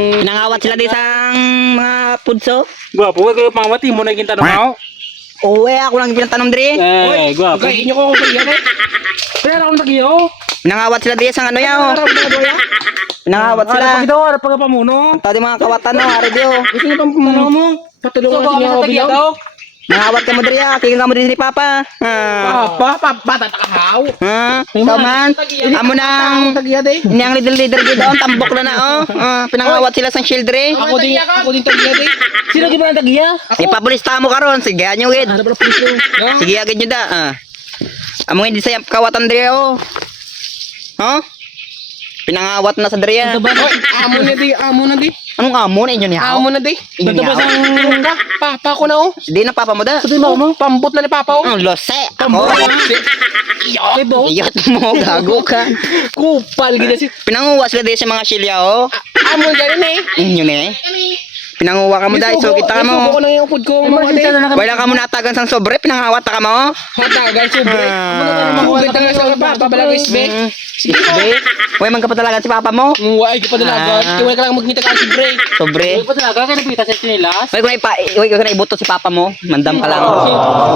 Pinangawat sila di sang mga pudso. Gwapo, wag kayo pangawati mo na yung tanong ako. Uwe, ako lang pinatanom diri. Gwapo. Kaya inyo ko ako kaya na. Kaya na akong tagiyo. Pinangawat sila di sang ano yaw. Pinangawat sila. Harap pa pamuno. Tadi mga kawatan no, ari dio. Gusto niyo pang pamuno mo? Patulungan sa inyo bilaw. Nangawat ka mo diri ah, kaya ka mo diri ni Papa. Bata takahaw. Taman. Amo nang Tagiya de. niyang leader gid doon tambok na oh. Pinangawat sila sang shield diri. Ako din tagiya de. Sino gid man tagiya? Ipapulista mo karon, sige anyo gid. Ano ba puso? Sige agad nyo da. Amo hindi sa kawatan diri oh. Pinangawat na sa diri ah. Amo na di. Anong amo na inyo niya? Amo na di. Inyo niya. Papa ko na oh. Di na Papa mo da. Sabi mo, pambot na ni Papa oh. Lose. Ako. Iyot mo, gago ka. Kupal gid si. Pinanguwa sila diri sa mga silya oh. Amo gani ni. Inyo ni. Pinanguwa ka mo da, so kita mo. Ako na yung upod ko mga di. Wala ka mo natagan sang sobre, pinangawat ka mo. Matagal sobre. Amo na talaga sa Papa balago isbe. Sige, Uy, man ka pa talaga si Papa mo. Wala ka pa talaga. Wala ka lang magkita ka sobre. Sobre. Pa talaga kaya nabita sa sinilas. Uy, kung ibuto si Papa mo, mandam ka lang.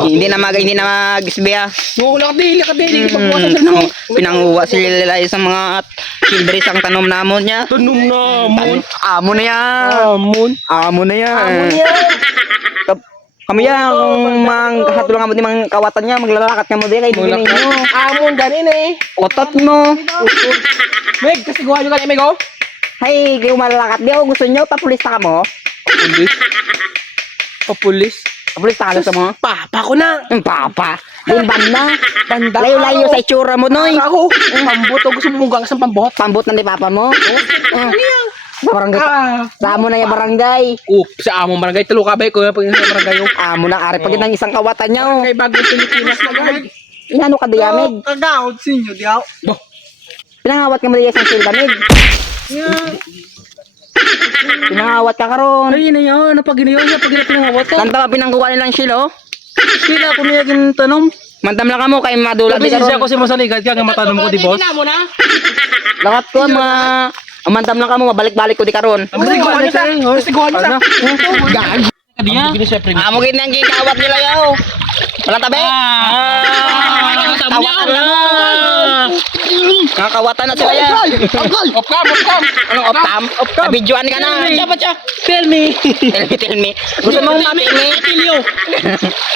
Hindi na mag-isbe ah. Wala ka dili pagbuwasan sa no. Pinanguwa sila sa mga children sang tanom namon niya. Tanom na amon. Amo na yan. Amon. Amo na yan. Kami yan, kung hatulungan mo din mga kawatan niya, maglalakat ka mo din, kay bibinin nyo. Amon ganin eh. Otot mo. Meg, kasi gawa nyo lang Meg oh. Hay, kayo malalakat di ako. Gusto nyo, papulista ka mo? Pulis. Papulis. Papulista ka gusto mo? Papa ko na. Papa. Din banda. Banda. Layo-layo sa itsura mo, noy. Ako. Pambot. Gusto mo mong sa pambot. Pambot na ni Papa mo. Barangay. Sa amo na yung barangay. Sa among barangay. Talo ka ba ko pag sa barangay oh. Amo na, ari pag ng isang kawatan niya, oh. Kay bagong Pilipinas na guys. Inano ka diyamig? Kagawad sinyo diaw. Pinangawat ka mo diya isang silbamig. Pinangawat ka karon. Ay na yun. Napag ginayon niya. Pag pinangawat ko. Kanta pinangguwa nilang silo. Sila ko niya gintanom. Mantam lang ka mo kay madula di Kasi siya karon. ko si Masaligad kaya nga matanong ko di boss. Lakat ko mga mantam lang ka mo mabalik-balik ko di karon. Gusto ko niya sa. Gusto ko niya sa. Gag. Kadiya. Amo gid nang gikawat nila yaw. Wala tabi. Kawatan na. Kakawatan na sila ya. Opcam. Anong optam? Nabidyoan ka na. Dapat siya. Tell me. Tell me. Gusto mong mapili?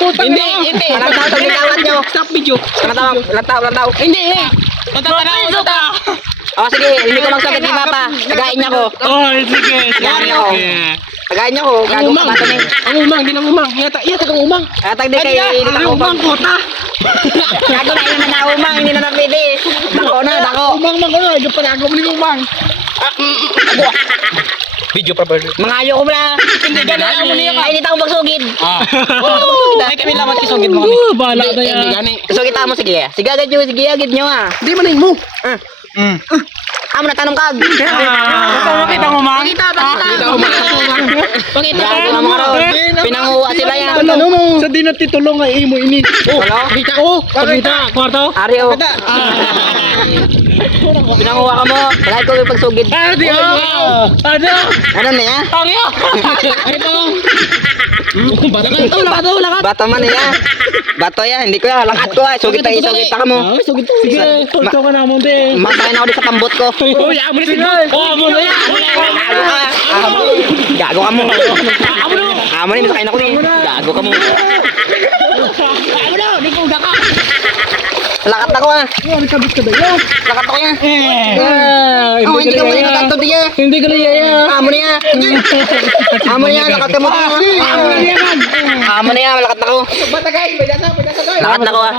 Hindi. Anong tawag sa gikawat nyo? Stop video. Anong tawag? Hindi. Tatanong ka. O sige, hindi ko magsakit ni Papa. Tagain niya ko. Oh, sige. Tagain niya ko. Tagain niya ko. Gago ka bata ni. Ang umang, di nang umang. Iyata kang umang. Atag di kay umang kota. Gago na ina na umang, hindi na napili. Dako na, dako. Umang man ko na, panago mo ni umang. Video pa ba? Mga ayo ko na. Hindi ka na mo niya. Ay, hindi tayo magsugid. Ay kami lamat isugid mo. Bala na yan. Hindi gani. Sugid mo sige. Sige agad nyo, sige agad nyo ah. Di man mo. Amo na tanong kag. Pakita mo man. Pakita mo man. Gago na mga ron. Pinanguha sila yan. Ano mo? Sa di natitulong ay imo ini. Ano? Kita ko. Kita. Kwarto. Ari o. Pinanguha ka mo. Wala ko yung pagsugid. Ano? Ano na yan? Tangyo. Ito. Lakat. Bato man niya. Bato yan. Hindi ko yan. Lakat ko ah. Sugit tayo. Sugit ka mo. Sige. Tulto ka naman din. Masakay na ako di sa pambot ko. Uy, amo na sige. Amo na yan. Gago ka. Gago ka mo. Amo na. Masakay na ako ni. Gago ka mo. Amo na. Di ko gaka. Lakat ako ah. Kabit ka ba yan? Lakat ako yan. Oh, hindi ka mo yung nakanto diya. Hindi ka na yan. Amo na yan. Amo na yan. Lakat ka mo. Amo na yan. Lakat na ako. Batagay. Lakat na ako ah.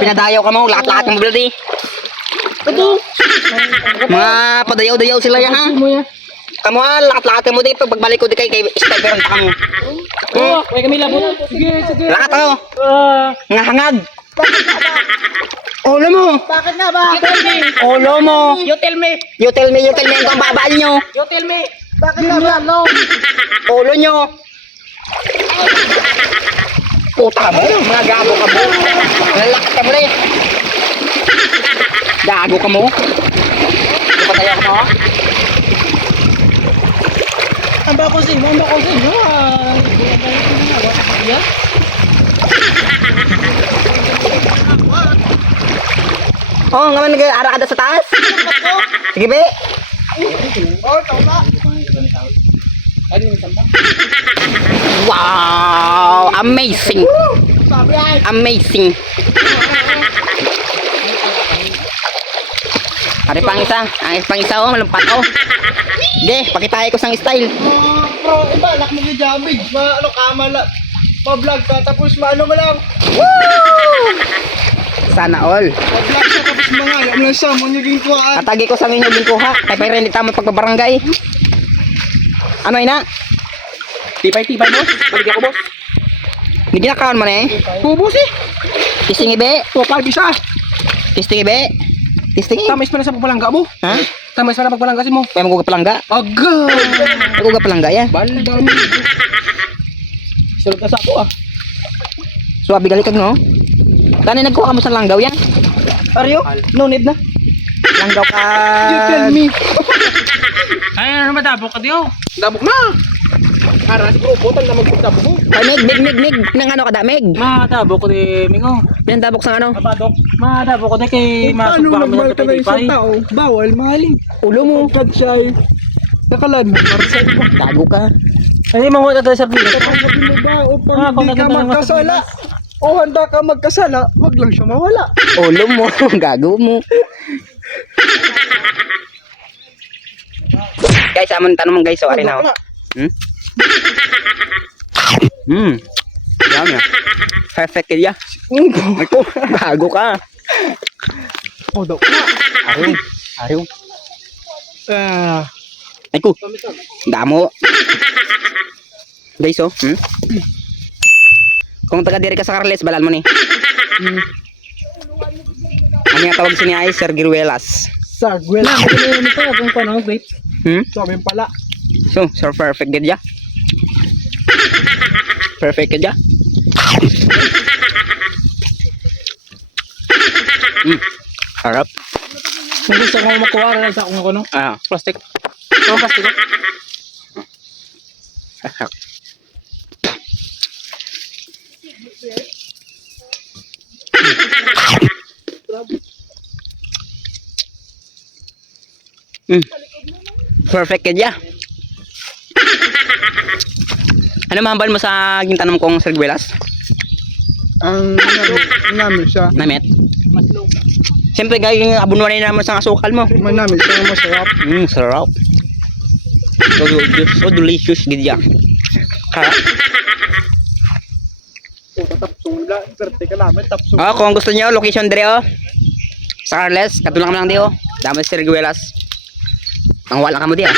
Pinadayaw ka mo. Lakat-lakat mo bloody. Mga padayaw-dayaw sila yan ha. Kamu ha, lakat-lakat mo dito. Pagbalik ko di kay sniper ang mo. Oh, may kami labot. Sige. Lakat ako. Nga hangag. Ulo mo. Bakit na ba? You tell me. Ulo mo. You tell me. You tell me ang babaan nyo. You tell me. Bakit na ba? No. Ulo nyo. Puta mo. Mga gago ka mo. Lakat ka mo rin. Gago ka mo. Ipatayo ka mo ha. Ang bakusin, ang bakusin. No, Oh, nga man nag-ara ka sa taas. Sige, be. Wow! Amazing! Amazing! Ari pang isa. Ang pang isa, oh. Malumpat, oh. Sige, pakitahe ko sang style. Bro, iba, anak mo gijamig. Ano ka, pa-vlog ka, tapos maano mo lang. Sana all. Pa-vlog ka, tapos mga, alam lang siya, mo naging kuhaan. Katagi ko sa inyo bingkuha. Kaya pa rin tama pagbabarangay. Ano, ina? Tipay, boss. Balik ako, boss. Hindi ginakaon mo na eh. Bubos eh. Tisting ibe. Topal, bisa. Tisting ibe. Tisting ibe. Tamis pa na sa pagpalangga mo. Ha? Tamis pa na pagpalangga si mo. Kaya magugapalangga. Aga! Magugapalangga ya. Baldam. Sulod na sa ako, ah. So, abigalikag no? Kani nagkuha ka mo sa langgaw yan? Aryo? No need na. Langgaw ka. You tell me. Ay, ano madabok ka diyo? Dabok na. Para siguro, botol na magpagdabok mo. Ay, mig. Pinang ano ka da, mig? Madabok ko di, Mingo. Pinang sa ano? Abadok. Madabok ko di kay Paano masok baka mo nagmahal sa ka na isang tipay. tao? Bawal, mahalin. Ulo mo. Pagkat siya ay nakalan. Marcel mo. Gago ka. Ay, mga tayo sa bilis. Kapag mo ba upang Ah, kung hindi ka naganda naman sa magkasala o handa ka magkasala, wag lang siya mawala. Ulo mo. Gago mo. Guys, amon tanong mo guys. So, ari na. Yummy. Perfect ya. Gago ka. Oh, daw. Ayaw. Ah, Ay ko. Damo. Guys, oh. Kung taga diri ka sa Carles, balal mo ni. Ano yung tawag siya ay Sir Giruelas. sagwel. Ano nito kung paano wait. Sabi pala. So perfect gid ya. Perfect gid ya. Harap. Kung gusto ko makuha rin sa akong ano, Ah. plastic. Ito plastic. Perfect ka dya. Ano mahambal mo sa gintanong kong Sir Guelas? Ang namin siya. Namit? Siyempre gagawin abunuan na naman sa asukal mo. Manamit siya masarap. Sarap. So delicious gid ya. Harap. O, tatapsong la. Perte ka namin, tapsong. Oh, kung gusto niyo location dire oh. Sa Carles, katulong lang di oh. Dami Sir Guelas. Ang wala ka mo di ah.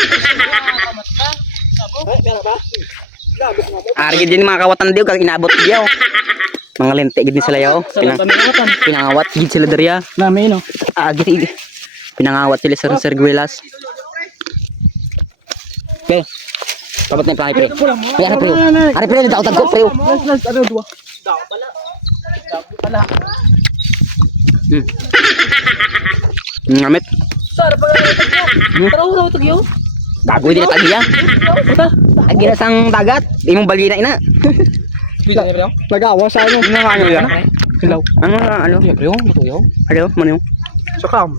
Ari gid din mga kawatan diyo kag inabot diyo. Mga lente gid ni sila yo. Pinangawat gid sila diri ah. Nami no. Gid. Pinangawat sila Sir Guelas. Okay. Pabat na play pre. Kaya pre. Ari pre daw tagko pre. Last, ano, dua. Ngamit. Sara pa tara ito yo. Gago di na tagiya. Agi na sang dagat. Di mo balina ina. Pwede na bro. Nag-awa sa ano. Ano nga ano yan? Hilaw. Ano? Pwede bro, ito yo. Ano? Ano? Sa kam.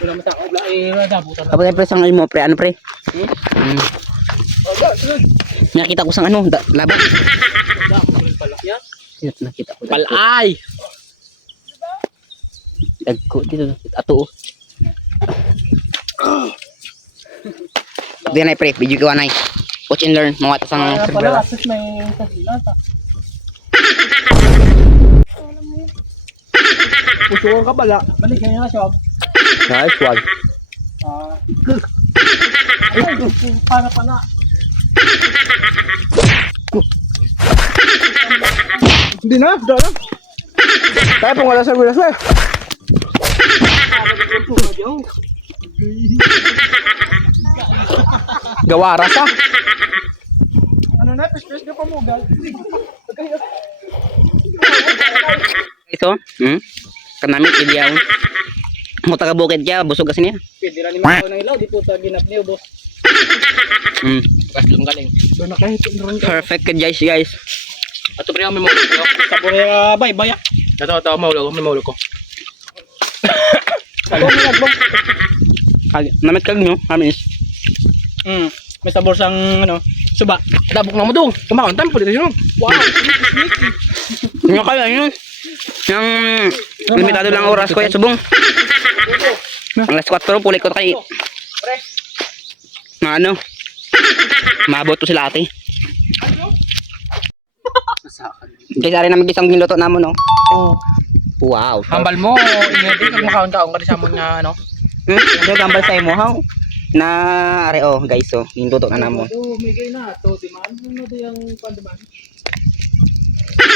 Wala mo ta ko bla dabo ta. Kapag pre sang mo pre ano pre? Nakita ko sang ano labat. Nakita ko. Palay. Dagko dito ato. Di na pre, video ko anay. Watch and learn mga sang Sir Guelas. Tapos may kasila ta. Pusuan ka pala. Balik niya na shop. Nice one. Para pala. Hindi na, dala. Kaya pong wala sa gulas na. Gawaras ah. Ano na, pes-pes ka pa mo, gal. Ito, kanamit ideaw. Mo taga bukid kaya busog kasi niya. Pwede ra ni makaw ng ilaw di po ta ginap niyo boss. Kaslong galing. Doon na kahit ron. Perfect ka guys. Ato pre, may mahulog ko. Sabore bay baya. Ito, may mahulog ko. Namit kag nyo, amis. May sabor sang ano, suba. Dabok na mo dong. Kumaon tayo po dito yun. Wow. Nyo kaya yun. Yung limitado lang oras ko yan, subong. Alas 4, pulik ko kay... Na ano? Mabot to sila ate. Guys, ari namin isang niluto namon, no? Oh. Wow. Hambal mo, ingedi kag makaon-kaon ka di sa amon nga ano. Ito gambal sa imo, haw. Na ari oh, guys, oh, niluto na namon. Oh, may gay na to, di man ano di ang pandaman.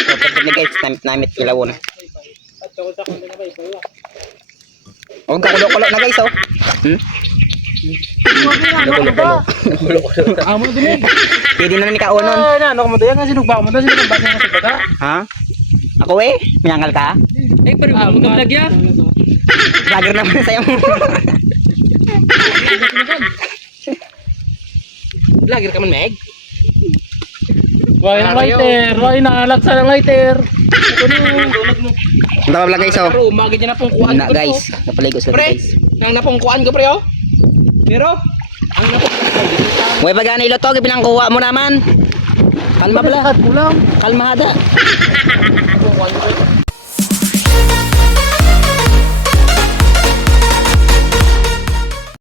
So, pag guys, namit kilawon. At ako sa kundi na bay bayo. Oh, kakulo-kulo na guys, oh. Amo din. Pwede na ni kaunon. Na ano mo diyan nga sinugba mo daw sinugba sa subaga. Ha? Ako eh, miyangal ka? Eh, pero magkalag ya. Vlogger naman sa'yo. Vlogger ka man, Meg. Why ang lighter? Why na laksa ng lighter? Ito pa vlog guys, oh. Pero umagi dyan na pong kuhaan Na ko. guys, napaligo sila Pre, guys. nang napungkuan ko pre oh. Pero, ang napungkuan. Huwag pag ano iluto, pinangkuha mo naman. Kalma pala. Kulang. Kalma hada. Napungkuan ko.